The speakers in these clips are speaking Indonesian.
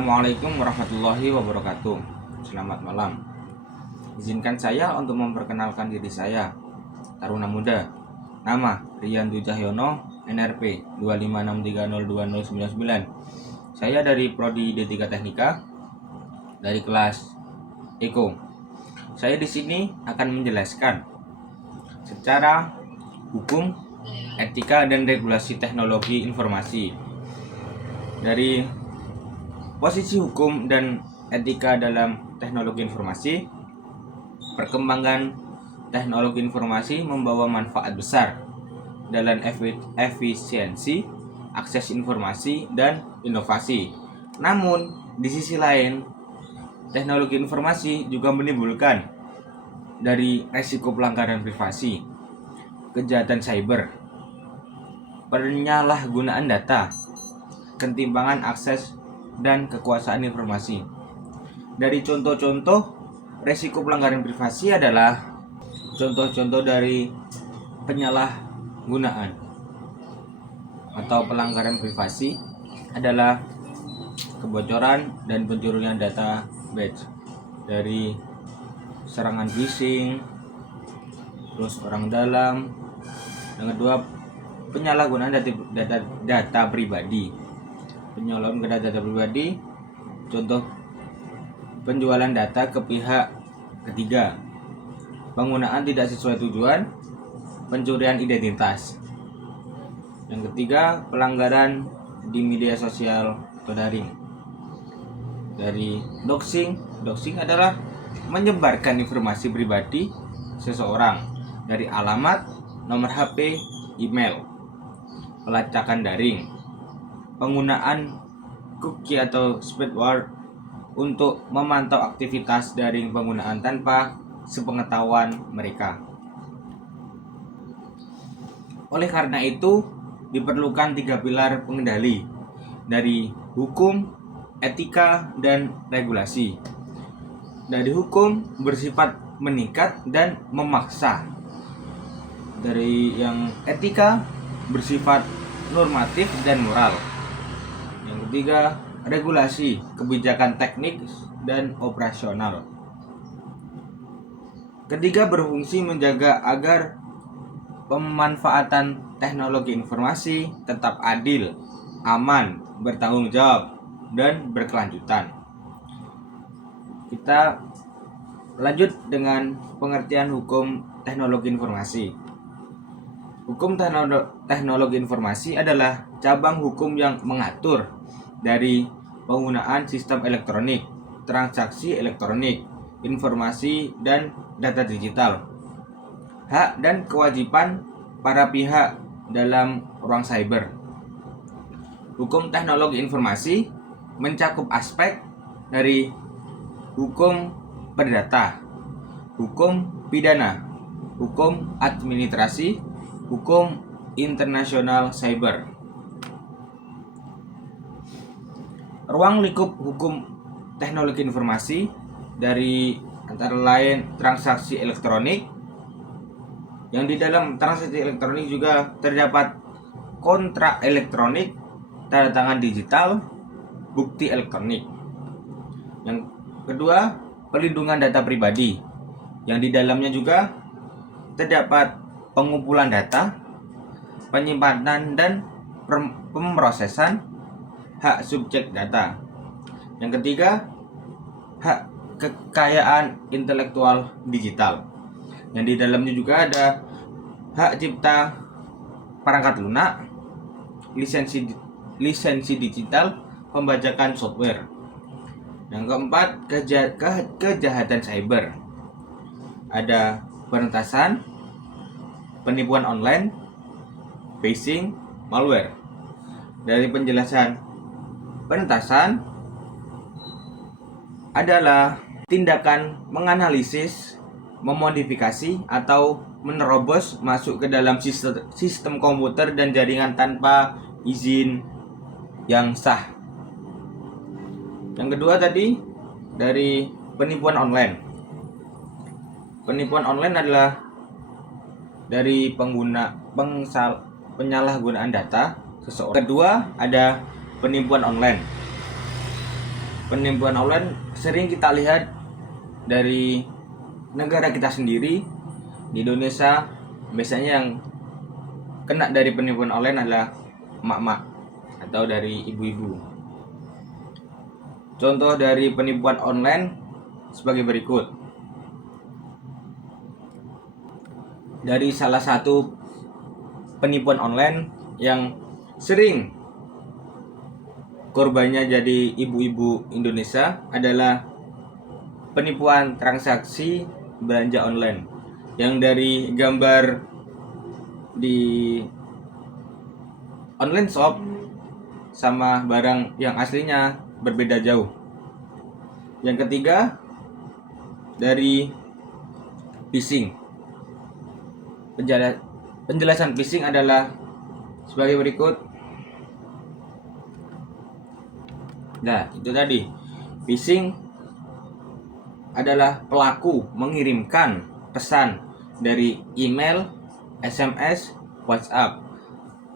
Assalamualaikum warahmatullahi wabarakatuh. Selamat malam. Izinkan saya untuk memperkenalkan diri saya, Taruna Muda. Nama Riandu Cahyono, NRP 256302099. Saya dari Prodi D3 Teknika dari kelas Eko. Saya di sini akan menjelaskan secara hukum, etika, dan regulasi teknologi informasi. Dari posisi hukum dan etika dalam teknologi informasi, perkembangan teknologi informasi membawa manfaat besar dalam efisiensi, akses informasi, dan inovasi. Namun, di sisi lain, teknologi informasi juga menimbulkan dari resiko pelanggaran privasi, kejahatan cyber, penyalahgunaan data, ketimpangan akses dan kekuasaan informasi. Dari contoh-contoh resiko pelanggaran privasi adalah contoh-contoh dari penyalahgunaan atau pelanggaran privasi adalah kebocoran dan pencurian data batch, dari serangan phishing, terus orang dalam. Yang kedua, penyalahgunaan data pribadi. Penyalahgunaan data pribadi, contoh penjualan data ke pihak ketiga, penggunaan tidak sesuai tujuan, pencurian identitas. Yang ketiga, pelanggaran di media sosial atau daring. Dari doxing adalah menyebarkan informasi pribadi seseorang dari alamat, nomor HP, email. Pelacakan daring, penggunaan cookie atau spyware untuk memantau aktivitas daring penggunaan tanpa sepengetahuan mereka. Oleh karena itu, diperlukan 3 pilar pengendali dari hukum, etika, dan regulasi. Dari hukum bersifat mengikat dan memaksa. Dari yang etika bersifat normatif dan moral. Yang ketiga, regulasi, kebijakan teknik dan operasional. Ketiga, berfungsi menjaga agar pemanfaatan teknologi informasi tetap adil, aman, bertanggung jawab, dan berkelanjutan. Kita lanjut dengan pengertian hukum teknologi informasi. Hukum teknologi informasi adalah cabang hukum yang mengatur dari penggunaan sistem elektronik, transaksi elektronik, informasi, dan data digital, hak dan kewajiban para pihak dalam ruang cyber. Hukum teknologi informasi mencakup aspek dari hukum perdata, hukum pidana, hukum administrasi, hukum internasional cyber. Ruang lingkup hukum teknologi informasi dari antara lain transaksi elektronik, yang di dalam transaksi elektronik juga terdapat kontrak elektronik, tanda tangan digital, bukti elektronik. Yang kedua, perlindungan data pribadi, yang di dalamnya juga terdapat pengumpulan data, penyimpanan dan pemrosesan hak subjek data. Yang ketiga, hak kekayaan intelektual digital, yang di dalamnya juga ada hak cipta perangkat lunak, lisensi digital, pembajakan software. Yang keempat, kejahatan cyber. Ada penetasan, penipuan online, phishing, malware. Dari penjelasan, penetasan adalah tindakan menganalisis, memodifikasi, atau menerobos masuk ke dalam sistem komputer dan jaringan tanpa izin yang sah. Yang kedua tadi, dari penipuan online. Penipuan online adalah dari penyalahgunaan data seseorang. Kedua, ada penipuan online. penipuan online sering kita lihat dari negara kita sendiri. Di Indonesia biasanya yang kena dari penipuan online adalah emak-emak atau dari ibu-ibu. Contoh dari penipuan online sebagai berikut. Dari salah satu penipuan online yang sering korbannya jadi ibu-ibu Indonesia adalah penipuan transaksi belanja online, yang dari gambar di online shop sama barang yang aslinya berbeda jauh. Yang ketiga, dari phishing. Penjelasan phishing adalah sebagai berikut. Nah, itu tadi. Phishing adalah pelaku mengirimkan pesan dari email, SMS, WhatsApp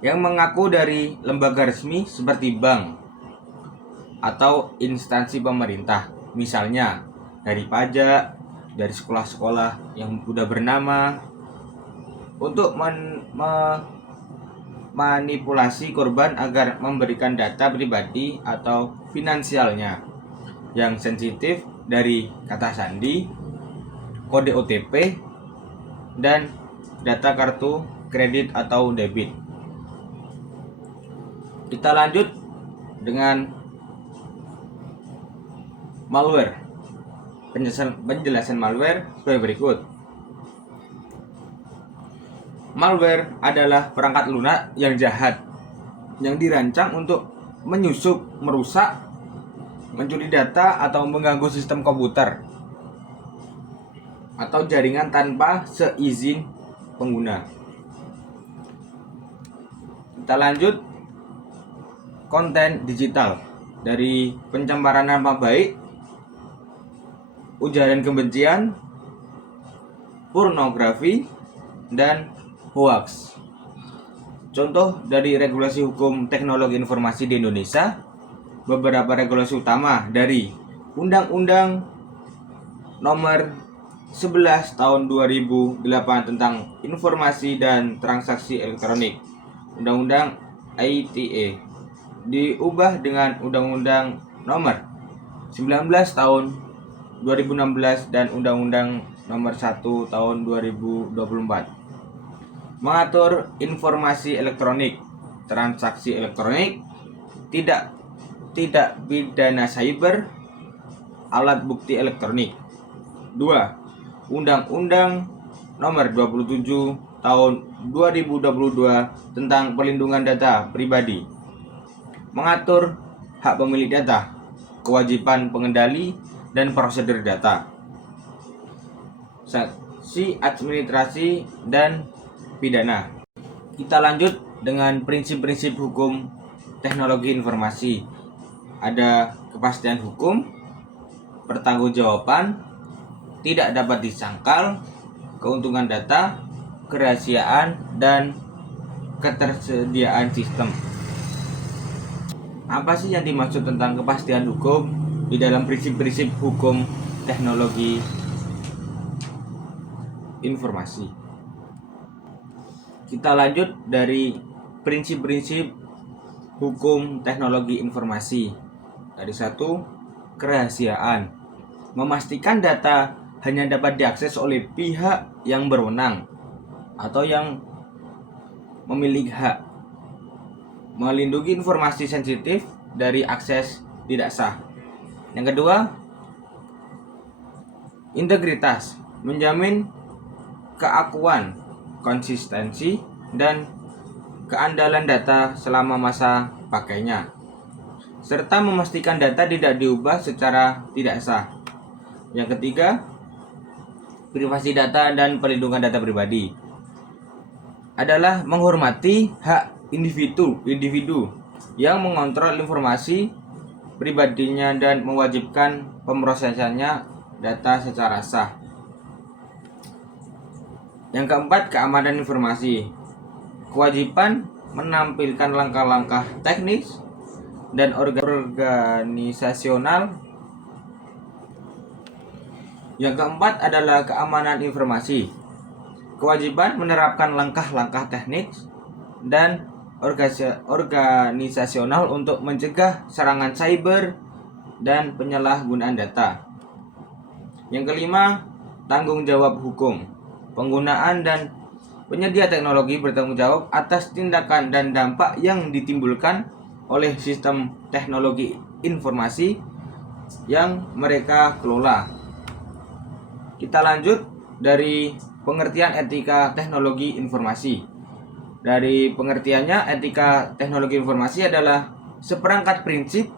yang mengaku dari lembaga resmi seperti bank atau instansi pemerintah, misalnya dari pajak, dari sekolah-sekolah yang sudah bernama, untuk manipulasi korban agar memberikan data pribadi atau finansialnya yang sensitif dari kata sandi, kode OTP, dan data kartu kredit atau debit. Kita lanjut dengan malware. Penjelasan malware sebagai berikut. Malware adalah perangkat lunak yang jahat yang dirancang untuk menyusup, merusak, mencuri data atau mengganggu sistem komputer atau jaringan tanpa seizin pengguna. Kita lanjut, konten digital, dari pencemaran nama baik, ujaran kebencian, pornografi, dan hoax. Contoh dari regulasi hukum teknologi informasi di Indonesia, beberapa regulasi utama dari Undang-Undang Nomor 11 Tahun 2008 tentang Informasi dan Transaksi Elektronik, Undang-Undang ITE, diubah dengan Undang-Undang Nomor 19 Tahun 2016 dan Undang-Undang Nomor 1 Tahun 2024. Mengatur informasi elektronik, transaksi elektronik, tidak pidana cyber, alat bukti elektronik. 2. Undang-Undang Nomor 27 Tahun 2022 tentang Perlindungan Data Pribadi. Mengatur hak pemilik data, kewajiban pengendali, dan prosedur data. Sanksi administrasi dan pidana. Kita lanjut dengan prinsip-prinsip hukum teknologi informasi. Ada kepastian hukum, pertanggungjawaban, tidak dapat disangkal, keuntungan data, kerahasiaan, dan ketersediaan sistem. Apa sih yang dimaksud tentang kepastian hukum di dalam prinsip-prinsip hukum teknologi informasi? Kita lanjut dari prinsip-prinsip hukum teknologi informasi. Dari 1, kerahasiaan. Memastikan data hanya dapat diakses oleh pihak yang berwenang atau yang memiliki hak. Melindungi informasi sensitif dari akses tidak sah. Yang kedua, integritas. Menjamin keakuan, konsistensi, dan keandalan data selama masa pakainya, serta memastikan data tidak diubah secara tidak sah. Yang ketiga, privasi data dan perlindungan data pribadi adalah menghormati hak individu yang mengontrol informasi pribadinya dan mewajibkan pemrosesannya data secara sah. Yang keempat, keamanan informasi. Kewajiban menampilkan langkah-langkah teknis dan organisasional Yang keempat adalah keamanan informasi. Kewajiban menerapkan langkah-langkah teknis dan organisasional untuk mencegah serangan cyber dan penyalahgunaan data. Yang kelima, tanggung jawab hukum. Penggunaan dan penyedia teknologi bertanggung jawab atas tindakan dan dampak yang ditimbulkan oleh sistem teknologi informasi yang mereka kelola. Kita lanjut dari pengertian etika teknologi informasi. Dari pengertiannya, etika teknologi informasi adalah seperangkat prinsip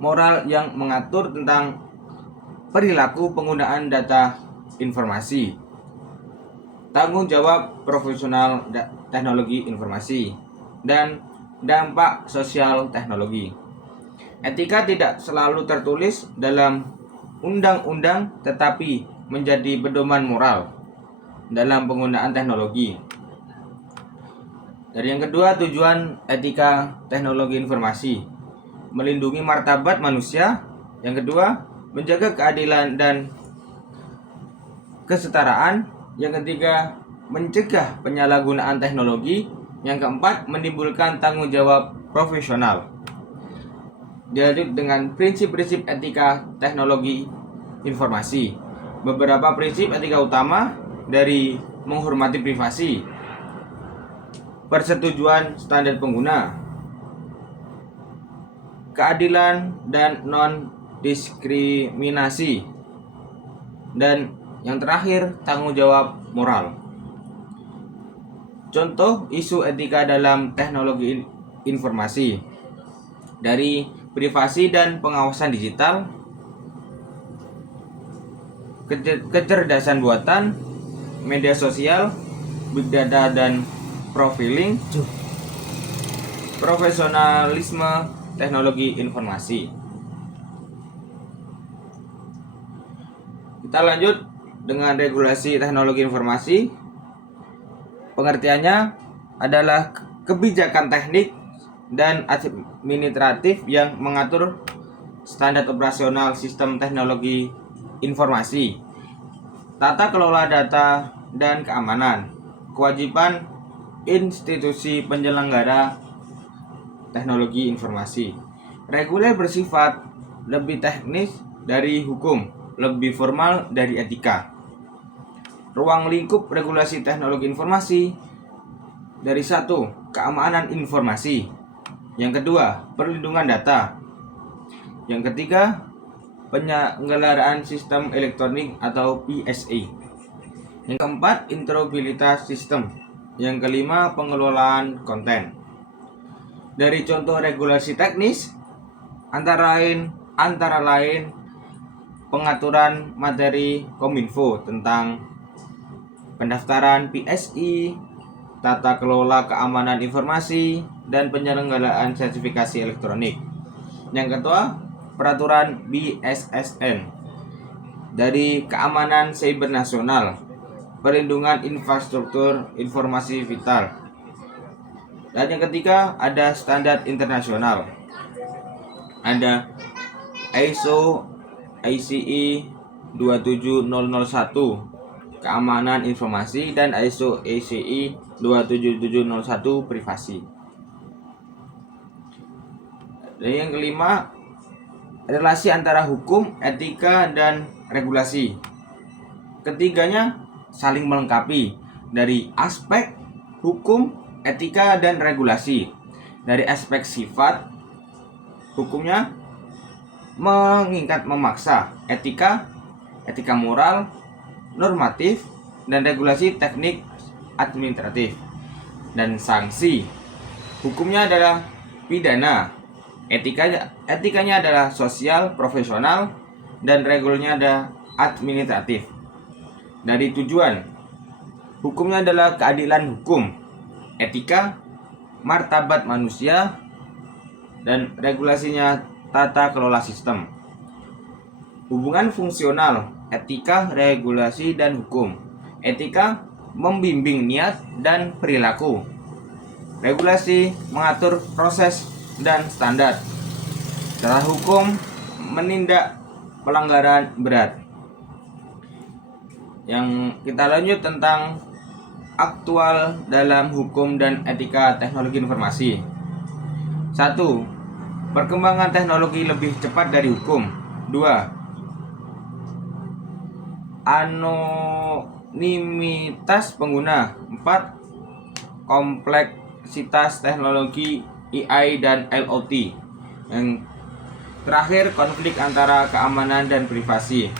moral yang mengatur tentang perilaku penggunaan data informasi, tanggung jawab profesional teknologi informasi, dan dampak sosial teknologi. Etika tidak selalu tertulis dalam undang-undang, tetapi menjadi pedoman moral dalam penggunaan teknologi. Dari yang kedua, tujuan etika teknologi informasi: melindungi martabat manusia. Yang kedua, menjaga keadilan dan kesetaraan. Yang ketiga, mencegah penyalahgunaan teknologi. Yang keempat, menimbulkan tanggung jawab profesional. Dilanjut dengan prinsip-prinsip etika teknologi informasi. Beberapa prinsip etika utama dari menghormati privasi, persetujuan standar pengguna, keadilan dan non-diskriminasi, dan yang terakhir, tanggung jawab moral. Contoh isu etika dalam teknologi informasi: dari privasi dan pengawasan digital, kecerdasan buatan, media sosial, big data dan profiling, profesionalisme teknologi informasi. Kita lanjut dengan regulasi teknologi informasi. Pengertiannya adalah kebijakan teknik dan administratif yang mengatur standar operasional sistem teknologi informasi, tata kelola data dan keamanan, kewajiban institusi penyelenggara teknologi informasi. Reguler bersifat lebih teknis dari hukum, lebih formal dari etika. Ruang lingkup regulasi teknologi informasi: dari 1, keamanan informasi. Yang kedua, perlindungan data. Yang ketiga, penyelenggaraan sistem elektronik atau PSA. Yang keempat, interoperabilitas sistem. Yang kelima, pengelolaan konten. Dari contoh regulasi teknis antara lain pengaturan materi Kominfo tentang pendaftaran PSI, tata kelola keamanan informasi, dan penyelenggaraan sertifikasi elektronik. Yang kedua, peraturan BSSN dari keamanan siber nasional, perlindungan infrastruktur informasi vital. Dan yang ketiga, ada standar internasional. Ada ISO ICE 27001 keamanan informasi dan ISO ICE 27701 privasi. Dan yang kelima, relasi antara hukum, etika, dan regulasi. Ketiganya saling melengkapi dari aspek hukum, etika, dan regulasi. Dari aspek sifat, hukumnya mengikat memaksa, etika moral, normatif, dan regulasi teknik administratif. Dan sanksi, hukumnya adalah pidana, etikanya adalah sosial profesional, dan regulasinya ada administratif. Dari tujuan, hukumnya adalah keadilan hukum, etika martabat manusia, dan regulasinya tata kelola sistem. Hubungan fungsional, etika, regulasi, dan hukum. Etika membimbing niat dan perilaku. Regulasi mengatur proses dan standar. Setelah hukum menindak pelanggaran berat. Yang kita lanjut tentang aktual dalam hukum dan etika teknologi informasi. 1. Perkembangan teknologi lebih cepat dari hukum. 2. Anonimitas pengguna. 4. Kompleksitas teknologi AI dan IoT. Yang terakhir, konflik antara keamanan dan privasi.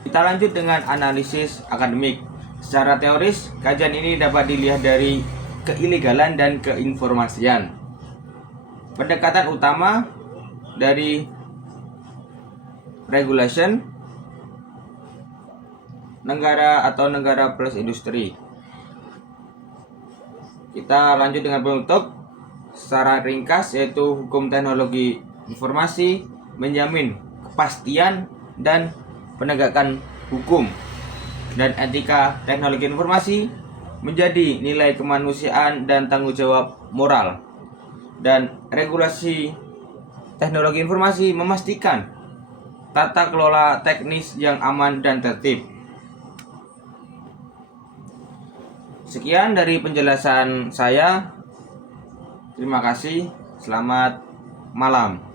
Kita lanjut dengan analisis akademik. Secara teoris, kajian ini dapat dilihat dari keilegalan dan keinformasian. Pendekatan utama dari regulation, negara atau negara plus industri. Kita lanjut dengan penutup. Secara ringkas, yaitu hukum teknologi informasi menjamin kepastian dan penegakan hukum, dan etika teknologi informasi menjadi nilai kemanusiaan dan tanggung jawab moral. Dan regulasi teknologi informasi memastikan tata kelola teknis yang aman dan tertib. Sekian dari penjelasan saya. Terima kasih. Selamat malam.